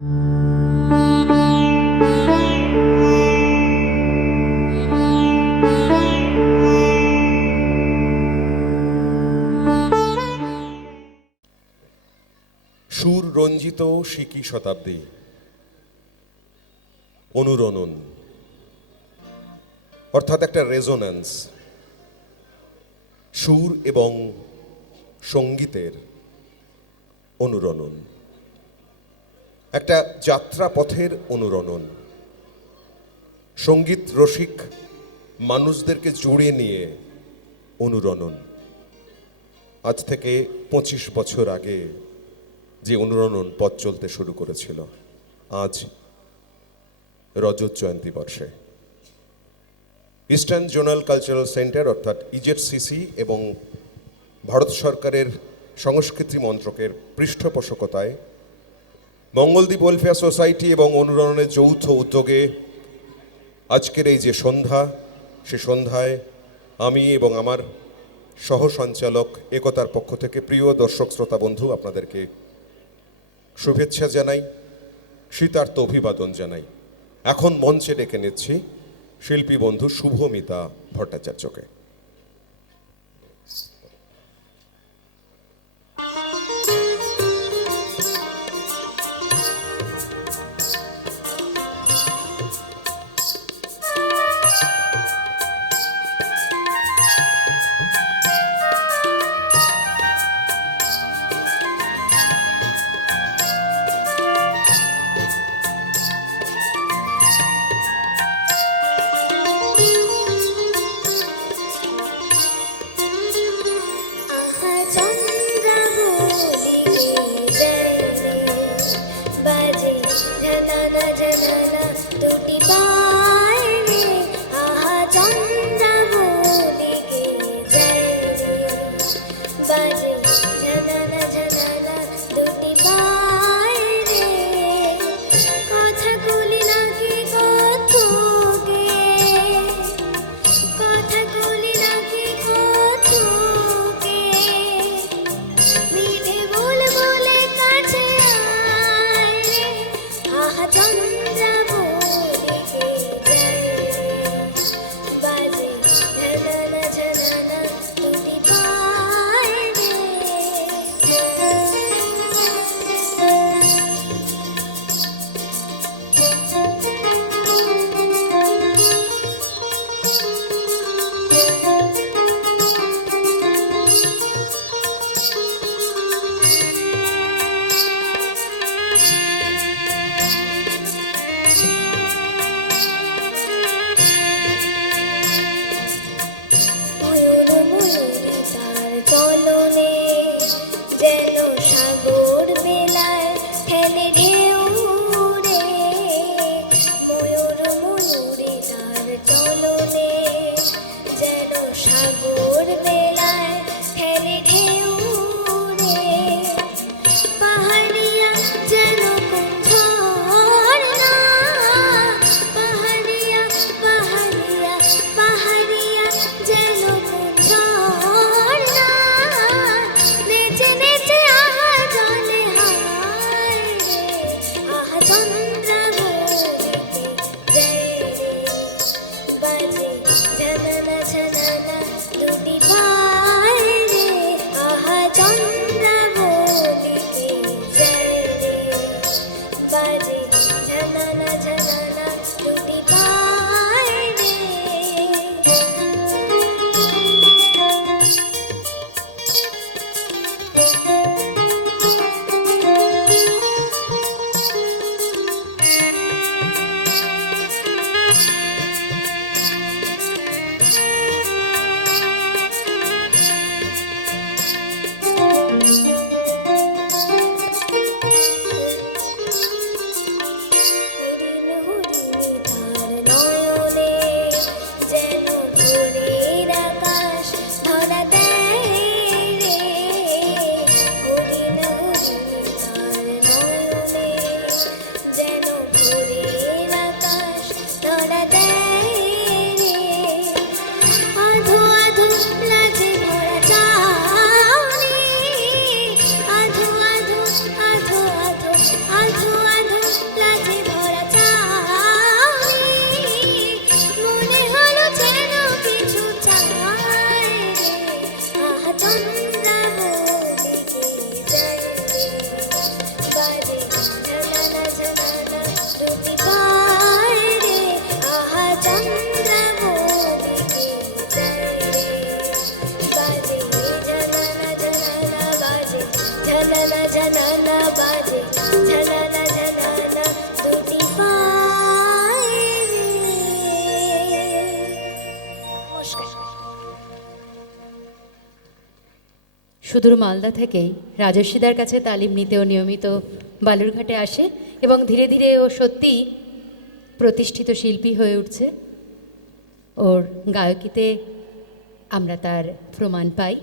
সুর রঞ্জিত সিকি শতাব্দী, অনুরণন অর্থাৎ একটা রেজোন্যান্স, সুর এবং সঙ্গীতের অনুরণন, একটা যাত্রাপথের অনুরণন, সঙ্গীত রসিক মানুষদেরকে জুড়ে নিয়ে অনুরণন। আজ থেকে 25 বছর আগে যে অনুরণন পথ চলতে শুরু করেছিল, আজ রজত জয়ন্তী বর্ষে ইস্টার্ন জোনাল কালচারাল সেন্টার অর্থাৎ ইজেডসিসি এবং ভারত সরকারের সংস্কৃতি মন্ত্রকের পৃষ্ঠপোষকতায় মঙ্গলদ্বীপ ওয়েলফেয়ার সোসাইটি এবং অনুরণনের যৌথ উদ্যোগে আজকের এই যে সন্ধ্যা, সে সন্ধ্যায় আমি এবং আমার সহসঞ্চালক একতার পক্ষ থেকে প্রিয় দর্শক শ্রোতা বন্ধু আপনাদেরকে শুভেচ্ছা জানাই, শীতার্ত অভিবাদন জানাই। এখন মঞ্চে ডেকে নিচ্ছি শিল্পী বন্ধু শুভমিতা ভট্টাচার্যকে। ঝানানা ঝানানা বাজে, ঝানানা ঝানানা দুটি পায়ে রে। নমস্কার। সুদূর মালদা থেকেই রাজস্বীদার কাছে তালিম নিতেও নিয়মিত বালুরঘাটে আসে এবং ধীরে ধীরে ও সত্যিই প্রতিষ্ঠিত শিল্পী হয়ে উঠছে। ওর গায়কিতে আমরা তার প্রমাণ পাই।